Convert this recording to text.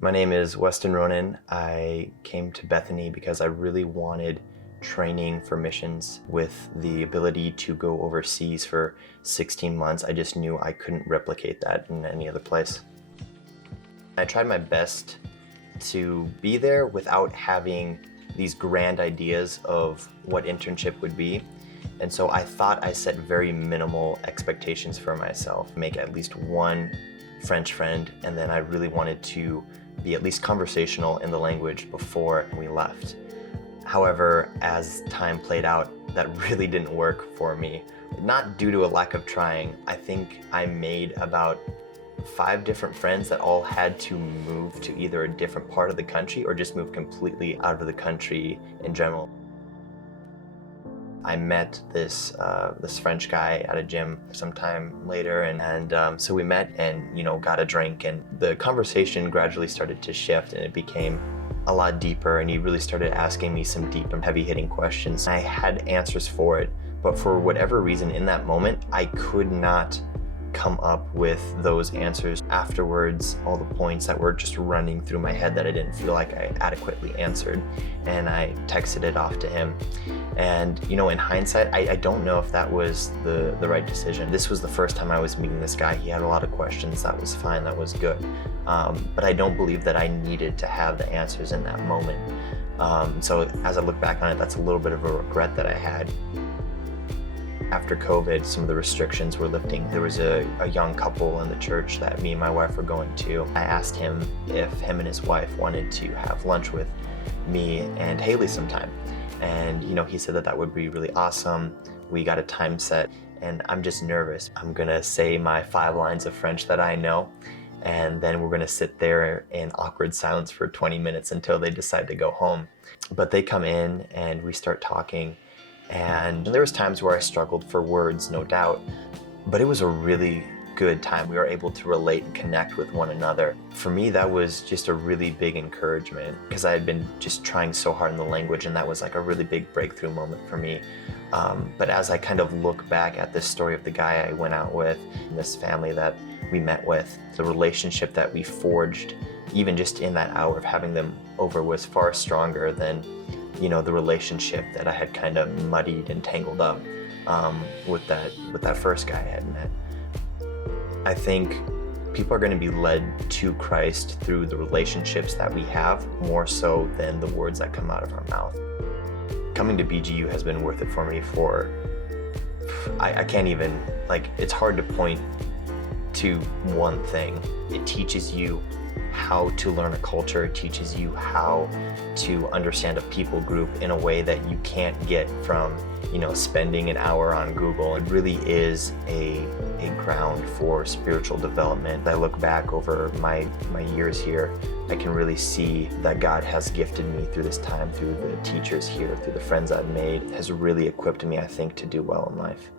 My name is Weston. I came to Bethany because I really wanted training for missions with the ability to go overseas for 16 months. I just knew I couldn't replicate that in any other place. I tried my best to be there without having these grand ideas of what internship would be. And so I thought I set very minimal expectations for myself. Make at least one French friend, and then I really wanted to be at least conversational in the language before we left. However, as time played out, that really didn't work for me. Not due to a lack of trying. I think I made about 5 different friends that all had to move to either a different part of the country or just move completely out of the country in general. I met this French guy at a gym sometime later, and so we met and got a drink, and the conversation gradually started to shift, and it became a lot deeper, and he really started asking me some deep and heavy-hitting questions. I had answers for it, but for whatever reason in that moment, I could not come up with those answers. Afterwards, all the points that were just running through my head that I didn't feel like I adequately answered, and I texted it off to him. And in hindsight, I don't know if that was the right decision. This was the first time I was meeting this guy. He had a lot of questions. That was fine, that was good. But I don't believe that I needed to have the answers in that moment. So as I look back on it, that's a little bit of a regret that I had. After COVID, some of the restrictions were lifting. There was a young couple in the church that me and my wife were going to. I asked him if him and his wife wanted to have lunch with me and Haley sometime. And he said that would be really awesome. We got a time set, and I'm just nervous. I'm gonna say my 5 lines of French that I know, and then we're gonna sit there in awkward silence for 20 minutes until they decide to go home. But they come in and we start talking. And there was times where I struggled for words, no doubt, but it was a really good time. We were able to relate and connect with one another. For me, that was just a really big encouragement because I had been just trying so hard in the language, and that was like a really big breakthrough moment for me. But as I kind of look back at this story of the guy I went out with, and this family that we met with, the relationship that we forged, even just in that hour of having them over, was far stronger than the relationship that I had kind of muddied and tangled up with that first guy I had met. I think people are going to be led to Christ through the relationships that we have, more so than the words that come out of our mouth. Coming to BGU has been worth it for me I can't even, it's hard to point to one thing. It teaches you how to learn a culture, teaches you how to understand a people group in a way that you can't get from spending an hour on Google. It really is a ground for spiritual development. I look back over my years here, I can really see that God has gifted me through this time, through the teachers here, through the friends I've made, has really equipped me, I think, to do well in life.